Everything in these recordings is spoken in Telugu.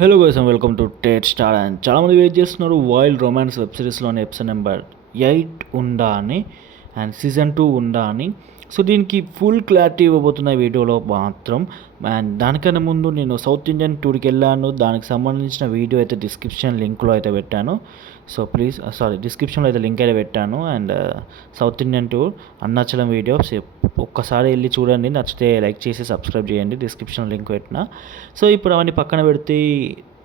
Hello guys and welcome to Tate Star. And చాలామంది వెయిట్ చేస్తున్నారు వైల్డ్ రొమాన్స్ వెబ్ సిరీస్లోని ఎపిసోడ్ నెంబర్ 8 ఉందా అని అండ్ సీజన్ 2 ఉందా అని. సో దీనికి ఫుల్ క్లారిటీ ఇవ్వబోతున్న ఈ వీడియోలో మాత్రం. అండ్ దానికన్నా ముందు నేను సౌత్ ఇండియన్ టూర్కి వెళ్ళాను, దానికి సంబంధించిన వీడియో అయితే డిస్క్రిప్షన్ లింక్లో అయితే పెట్టాను. సో ప్లీజ్ డిస్క్రిప్షన్లో అయితే లింక్ అయితే పెట్టాను. And south Indian tour Arunachalam video ఒక్కసారి వెళ్ళి చూడండి, నచ్చితే లైక్ చేసి సబ్స్క్రైబ్ చేయండి, డిస్క్రిప్షన్ లింక్ పెట్టిన. సో ఇప్పుడు అవన్నీ పక్కన పెడితే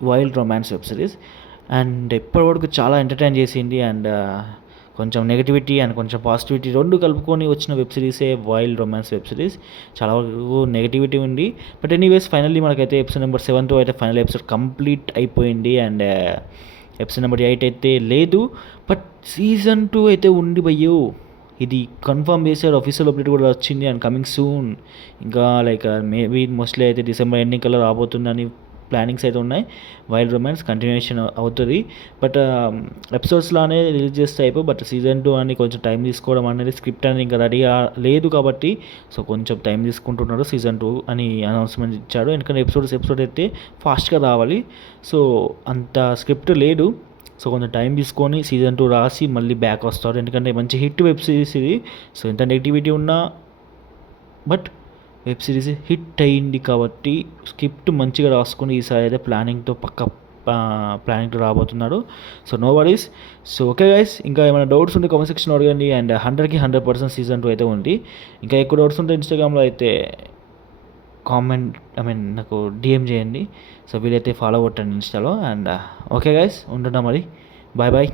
wild romance web series and ఇప్పటివరకు చాలా ఎంటర్టైన్ చేసింది. అండ్ కొంచెం నెగిటివిటీ అండ్ కొంచెం పాజిటివిటీ రెండు కలుపుకొని వచ్చిన వెబ్ సిరీసే వైల్డ్ రొమాన్స్ వెబ్ సిరీస్. చాలా వరకు నెగిటివిటీ ఉంది, బట్ ఎనీవేస్ ఫైనల్లీ మనకైతే ఎపిసోడ్ నెంబర్ 7తో అయితే ఫైనల్ ఎపిసోడ్ కంప్లీట్ అయిపోయింది. అండ్ ఎపిసోడ్ నెంబర్ 8 అయితే లేదు, బట్ సీజన్ 2 అయితే ఉంది భయ్యో. ఇది కన్ఫర్మ్ చేశారు, ఆఫీషియల్ అప్డేట్ కూడా వచ్చింది అండ్ కమింగ్ సూన్. ఇంకా మేబీ మోస్ట్లీ అయితే డిసెంబర్ ఎండింగ్ కల్లా రాబోతుందని ప్లానింగ్స్ అయితే ఉన్నాయి. వైల్డ్ రొమాన్స్ కంటిన్యూషన్ అవుతుంది, బట్ ఎపిసోడ్స్లోనే రిలీజ్ చేస్తే అయిపో. బట్ సీజన్ 2 అని కొంచెం టైం తీసుకోవడం అనేది స్క్రిప్ట్ అనేది ఇంకా రెడీగా లేదు కాబట్టి సో కొంచెం టైం తీసుకుంటున్నారు. సీజన్ 2 అని అనౌన్స్మెంట్ ఇచ్చాడు, ఎందుకంటే ఎపిసోడ్ అయితే ఫాస్ట్గా రావాలి. సో అంత స్క్రిప్ట్ లేదు, సో కొంచెం టైం తీసుకొని సీజన్ 2 రాసి మళ్ళీ బ్యాక్ వస్తారు, ఎందుకంటే మంచి హిట్ వెబ్ సిరీస్ ఇది. సో ఎంత నెగిటివిటీ ఉన్నా బట్ వెబ్ సిరీస్ హిట్ అయ్యింది కాబట్టి స్క్రిప్ట్ మంచిగా రాసుకొని ఈసారి అయితే ప్లానింగ్తో ప్లానింగ్తో రాబోతున్నాడు. So no worries. So okay guys, ఇంకా ఏమైనా డౌట్స్ ఉంటే కామెంట్ సెక్షన్లో అడగండి. అండ్ 100కి 100% సీజన్ 2 అయితే ఉంది. ఇంకా ఎక్కువ డౌట్స్ ఉంటే ఇన్స్టాగ్రామ్లో అయితే నాకు డిఎం చేయండి. సో వీలైతే ఫాలో కొట్టండి ఇన్స్టాలో. అండ్ ఓకే గైస్, ఉంటున్నా మరి, బాయ్ బాయ్.